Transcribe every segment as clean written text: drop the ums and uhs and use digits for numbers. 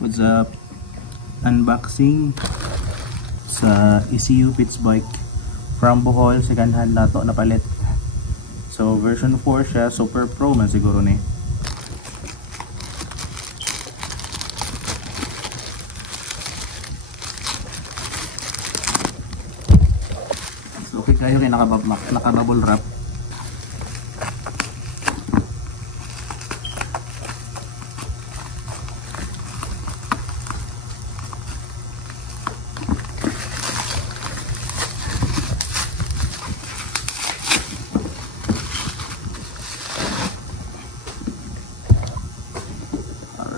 What's up? Unboxing sa ECU Pitts bike from Bohol, second hand na to na palit. So version 4 siya, Super Pro man siguro ni. So okay kayo kay naka-bubble wrap.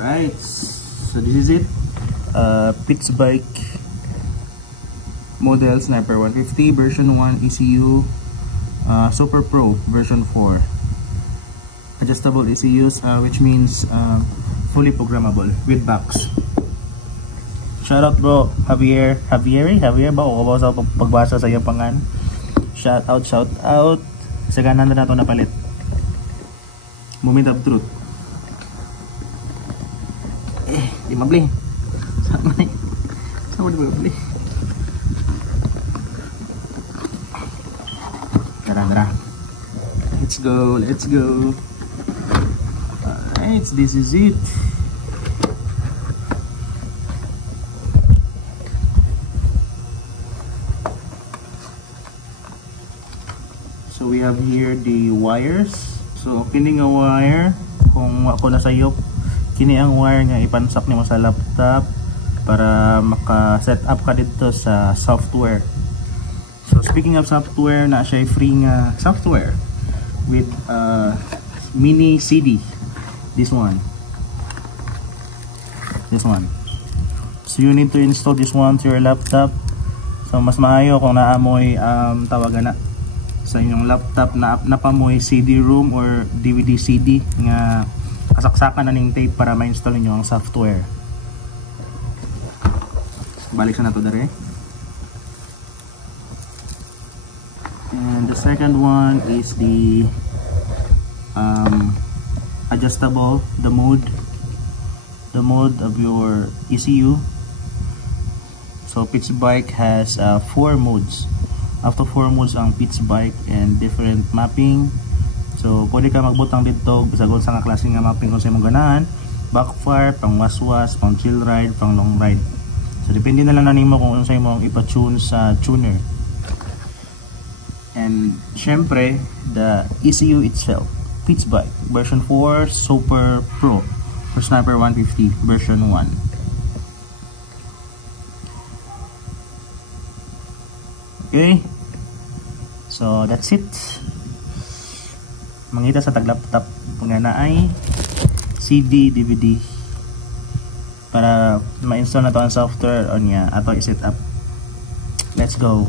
Alright, so this is it. Pitts bike model Sniper 150 version 1 ECU, Super Pro version 4. Adjustable ECUs, which means fully programmable with box. Shoutout bro, Javier ba? O ba sa pagbasa sa iyong pangan? Shoutout. Sa ganan na nato napalit. Moment of truth. Di mabli. Sama di mabli. Tara. Let's go. Alright, this is it. So we have here the wires. So kini nga wire, kung ako na sayop, kini ang wire nga ipansak nimo sa laptop para maka-set up ka dito sa software. So speaking of software, na siya free nga software with mini CD. This one. So you need to install this one to your laptop. So mas maayo kung naamoy tawagan na sa inyong laptop na napamoy CD-ROM or DVD-CD nga kasaksakan na ning tape para ma-install niyo ang software. Balik sa nato dere. And the second one is the adjustable, the mode of your ECU. So Pitts bike has 4 modes. After 4 modes ang Pitts bike and different mapping. So pwede ka magbutang dito bisagon sa nga klase nga mapping kung sa imong ganahan. Backfire, pang waswas, pang chill ride, pang long ride. So depende na lang na nimo kung unsa imong ipa-tune sa tuner. And syempre, the ECU itself, Pitts bike version 4 Super Pro for Sniper 150 version 1. Okay, so that's it. Mangita sa taglaptop nga na ay CD, DVD para ma-install na to ang software on niya ato i-set up. Let's go.